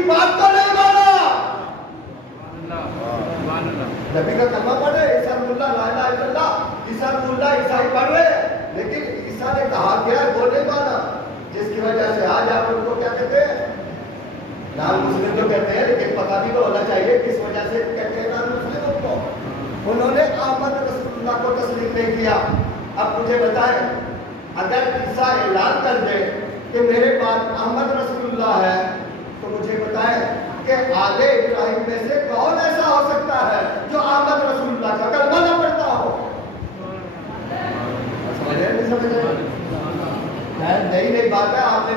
کی بات کو نہیں مانا. نبی کا کلمہ پڑھے عیسیٰ اللہ لا الہ الا اللہ عیسیٰ اللہ عیسائی پڑھ رہے, لیکن عیسیٰ نے کہا کیا ہے وہ نہیں مانا, جس کی وجہ سے آج آپ ان کو کیا کہتے ہیں, نان مسلم تو کہتے ہیں, لیکن پتہ بھی تو ہونا چاہیے کس وجہ سے کہتے ہیں نان مسلموں کو. انہوں نے احمد رسول اللہ کو تسلیم نہیں کیا. اب مجھے بتائیں, اگر عیسیٰ اعلان کر دے کہ میرے بعد احمد رسول اللہ ہے, تو مجھے بتائیں کہ آل ابراہیم میں سے کون ایسا ہو سکتا ہے جو احمد رسول اللہ کا کلمہ نہ پڑھتا ہو؟ نئی نئی بات ہے, آپ نے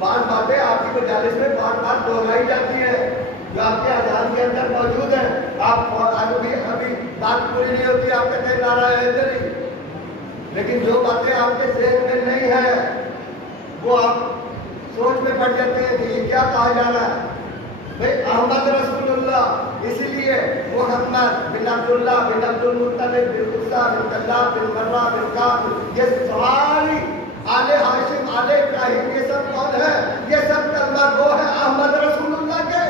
بعض باتیں آپ کی مجالس میں بار بار دہرائی جاتی ہے جو آپ کے اذہان کے اندر موجود ہیں. آپ ابھی بات پوری نہیں ہوتی, آپ کہتے ہیں نعرہ حیدری, لیکن جو باتیں آپ کے ذہن میں نہیں ہے وہ آپ سوچ میں پڑ جاتے ہیں کہ یہ کیا کہا جا رہا ہے. بھائی احمد رسول اللہ, اسی لیے محمد بن عبداللہ بن عبد المطلب بن عیسیٰ بن کلاب بن مرہ بن کعب, یہ ساری آل ہاشم آل ابراہیم یہ سب کون ہے؟ یہ سب کلمہ گو ہے احمد رسول اللہ کے.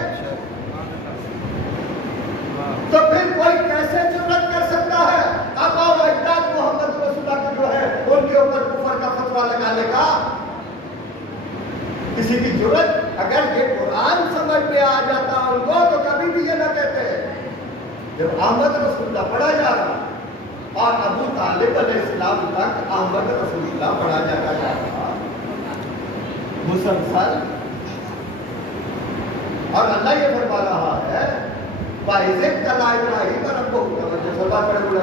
تو پھر کوئی کیسے جرأت کر سکتا ہے آبا و اجداد محمد رسول اللہ کی جو ہے ان کے اوپر کفر کا فتویٰ لگانے کا؟ کسی کی جرأت, اگر یہ قرآن سمجھ میں آ جاتا ان کو تو کبھی بھی یہ نہ کہتے. جب احمد رسول اللہ پڑھا جا رہا اور ابو طالب علیہ السلام تک احمد رسول اللہ پڑھا جاتا جا رہا مسلسل, اور اللہ یہ فرما رہا ہے وَإِذِ ابْتَلَىٰ إِبْرَاهِيمَ رَبُّهُ, توجہ سے بات پڑھے بولا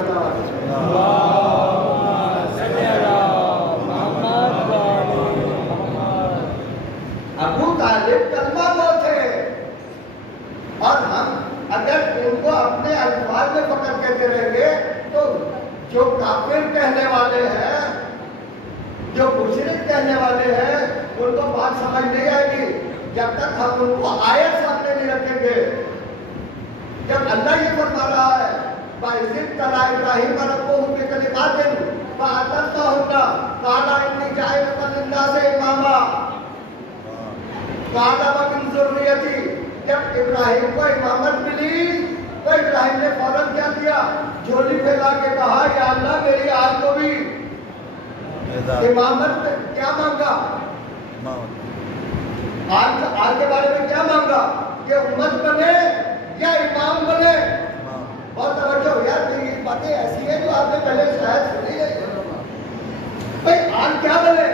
ابو طالب کلمہ گو تھے, اور ہم اگر ان کو اپنے الفاظ میں فقط کہتے رہیں گے تو جو کافر کہنے والے ہیں, جو مشرک کہنے والے ہیں, ان کو بات سمجھ نہیں آئے گی جب تک ہم ان کو آیت سامنے نہیں رکھیں گے. جب اللہ یہ فرما رہا ہے وَإِذِ ابْتَلَىٰ إِبْرَاهِيمَ رَبُّهُ بِكَلِمَاتٍ فَأَتَمَّهُنَّ قَالَ إِنِّي جَاعِلُكَ لِلنَّاسِ إِمَامًا قَالَ وَمِن ذُرِّيَّتِي. جب ابراہیم کو امامت ملی تو ابراہیم نے فوراً کیا کیا, جھولی پھیلا کے کہا یا اللہ میری آل کو بھی امامت میں کیا مانگا, آل کے بارے میں کیا مانگا کہ امت بنے یا امام بنے. بہت توجہ ہو یار, میری باتیں ایسی ہیں جو آپ نے پہلے شاید سنی نہیں. بھائی آل کیا بنے,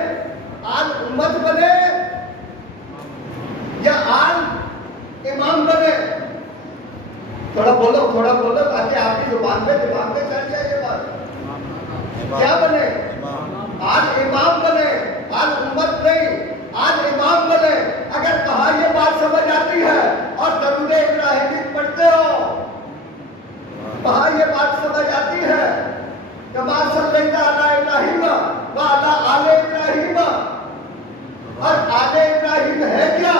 آل امت بنے یا آل امام بنے؟ تھوڑا بولو تاکہ آپ کی زبان پہ چڑھ جائے یہ بات. کیا بنے؟ آل امام بنے, آل امت نہیں, آل امام بنے. اگر کہا یہ بات سمجھ آتی ہے اور درود ابراہیمی پڑھتے ہو, کہا یہ بات سمجھ آتی ہے کما صلیت علی ابراہیم وعلی آل ابراہیم, اور آل ابراہیم ہے کیا؟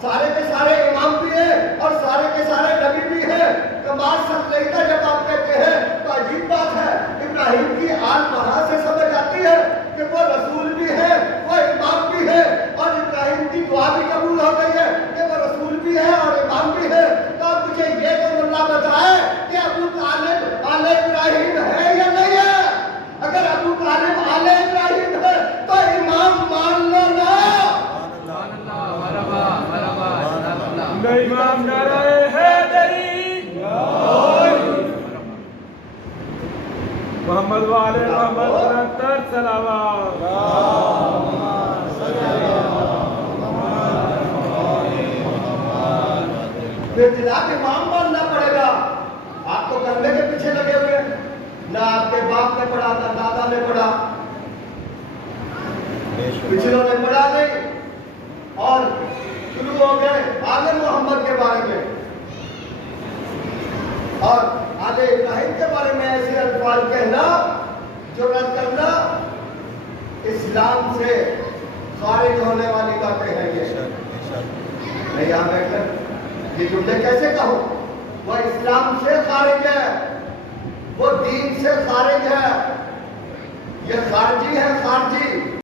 سارے کے سارے امام بھی ہیں اور سارے کے سارے نبی بھی ہیں. کما صلیت جب آپ کہتے ہیں تو عجیب بات ہے, ابراہیم کی آل وہاں سے سمجھ آتی ہے کہ وہ رسول بھی ہے, وہ امام بھی ہے, اور ابراہیم کی دعا بھی قبول ہو گئی ہے کہ وہ رسول بھی ہے اور امام بھی ہے. تو اب مجھے یہ تو ملا بتائے کہ ابو طالب آل ابراہیم ہے یا نہیں ہے؟ اگر ابو طالب آل ابراہیم ہے تو امام مان لو نا. امام نعرہ حیدری, محمد والے محمد پر صلوات. پھر جناب امام ماننا پڑے گا. آپ تو کرنے کے پیچھے لگے ہوئے, نہ آپ کے باپ نے پڑھا نہ دادا نے پڑھا, پچھلوں نے پڑھا نہیں, اور شروع ہو گئے آل محمد کے بارے میں اور آل ابراہیم کے بارے میں ایسے الفاظ کہنا, جرأت کرنا, اسلام سے خارج ہونے والی باتیں ہیں. یہ میں یہاں بیٹھ کر یہ جملے کیسے کہوں؟ وہ اسلام سے خارج